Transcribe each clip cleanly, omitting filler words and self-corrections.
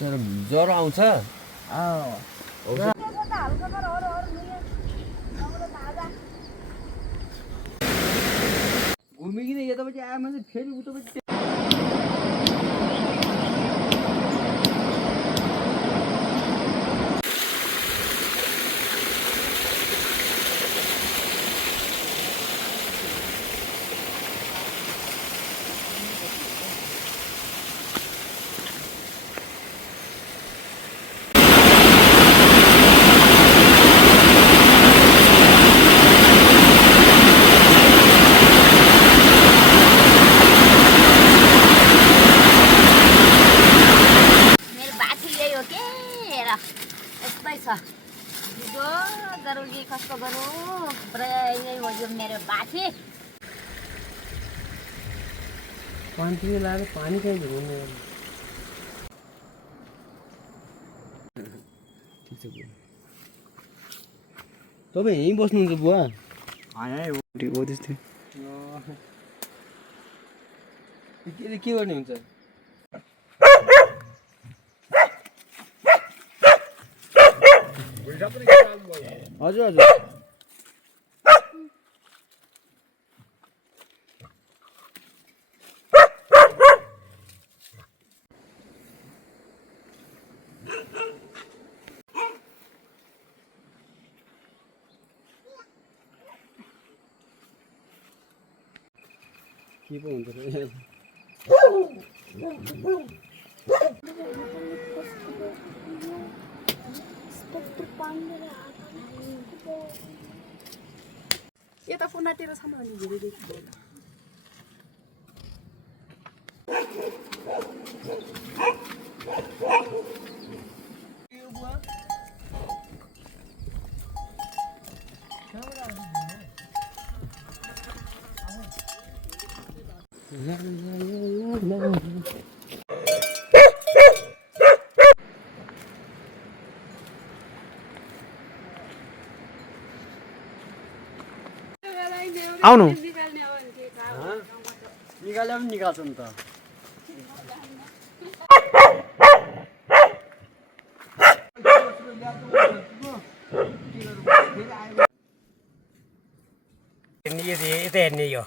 तर ज्वरो आउँछ घुमिकन यतापट्टि आयो भने फेरि उतापट्टि कस्तो गरौँ पुरै यही हो यो मेरो बाछी कन्टिन्यू लाएर पानी कहीँ घुम्ने ठिक छ बुवा तपाईँ यहीँ बस्नुहुन्छ बुवा यहीँ हो त्यस्तै के गर्ने हुन्छ हजुर हजुर के पो हुन्छ यता कुनातिर छ भने धेरै आउनु निकाले पनि निकाल्छ नि त यता हेर्ने यो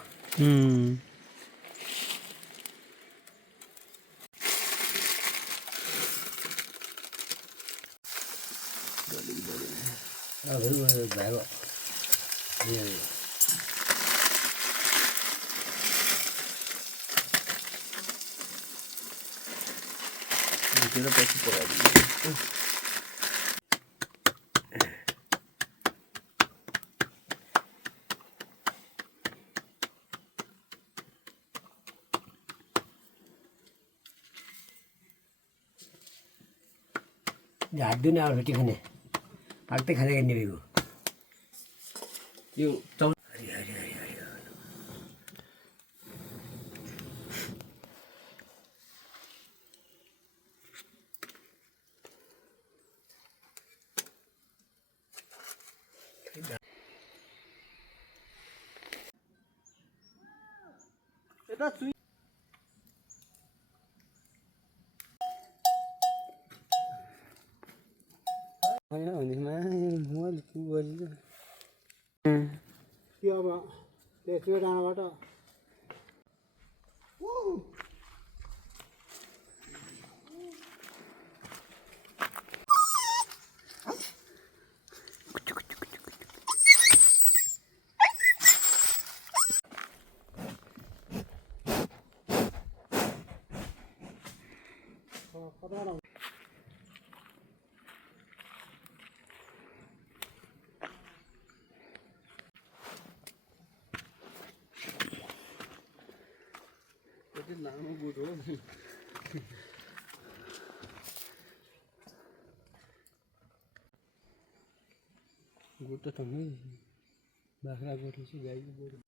झाड्दु नि अब रोटी खाने पाक्दै खाँदै गर्ने बेको यो हरि हरि हरि हरि यता सुई होइन भनेमा मैले के गरिन्छ त्यो अब त्यो डाँडाबाट लामो बोट हो गोठ त नै बाख्रा गोठो छ गाईको गोठो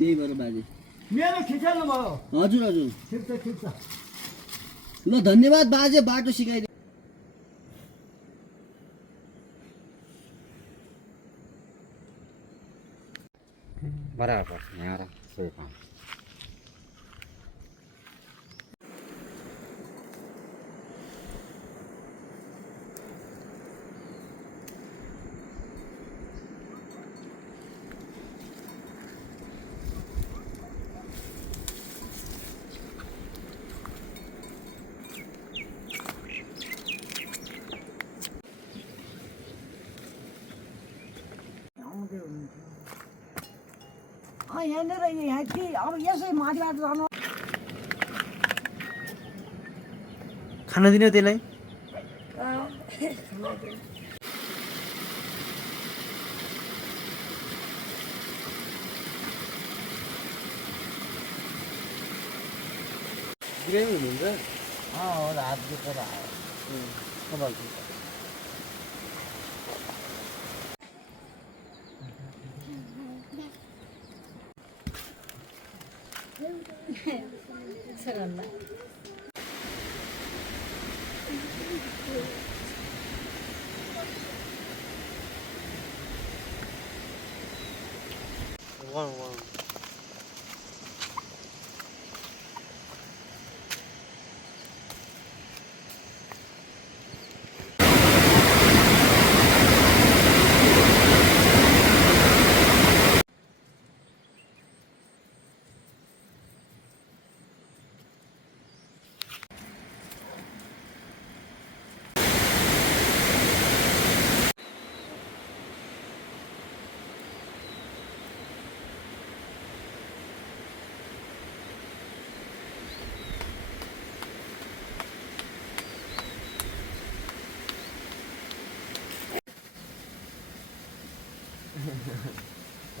त्यही भएर बाजे मेरो खिचाल्नु भयो हजुर हजुर ठिक छ ल धन्यवाद बाजे बाटो सिकाइदिनु बराबर यहाँ र सही काम यहाँनिर यहाँ कि अब यसै माथिबाट जानु खाना दिनु त्यसलाई बिरामी हुनुहुन्छ हो हात दुखेर आयो तपाईँको सरल्ला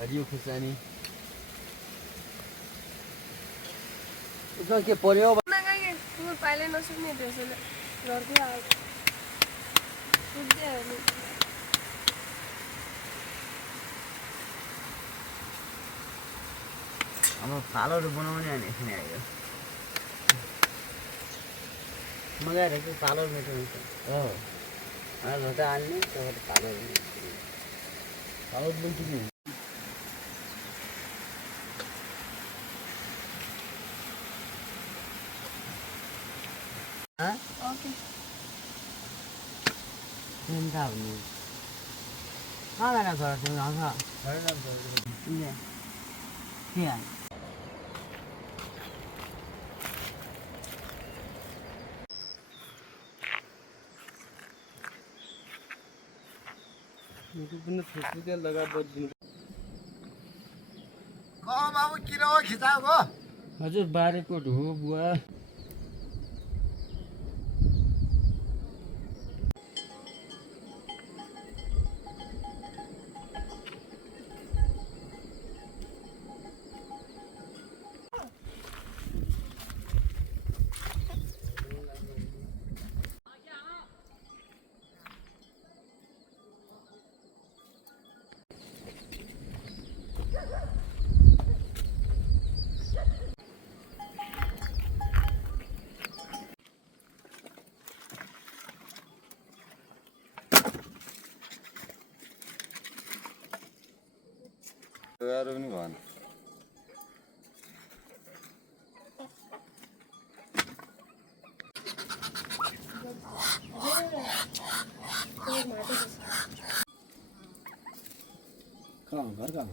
हरियो खुर्सानी उसमा के पर्यो पाइलै नसुक्ने त्यसैले घरकै आएको सुक्दै हो अब फालोहरू बनाउने अनि एकछिन आयो मजा आइरहेको फालो मिठो हुन्छ हो झोटा हाल्ने त्यहाँबाट फालोहरू फालो पनि ठिकै हुन्छ ओके चिन्ता भन्ने कहाँ जाने छोरा तिमी आउँछ के आयो बाबु किन हो खिचाएको हजुर बारेकोट हो बुवा गाह्रो पनि भएन कहाँ घर कहाँ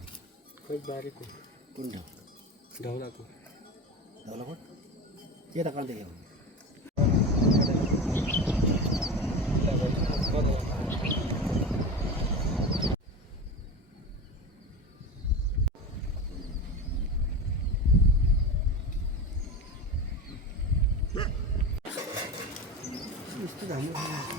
खोइ बारेको कुन ठाउँ ढाउलाको धौलाकोट के त कहाँ देख्यो यस्तो राम्रो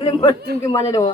Limbat yung kimana daw.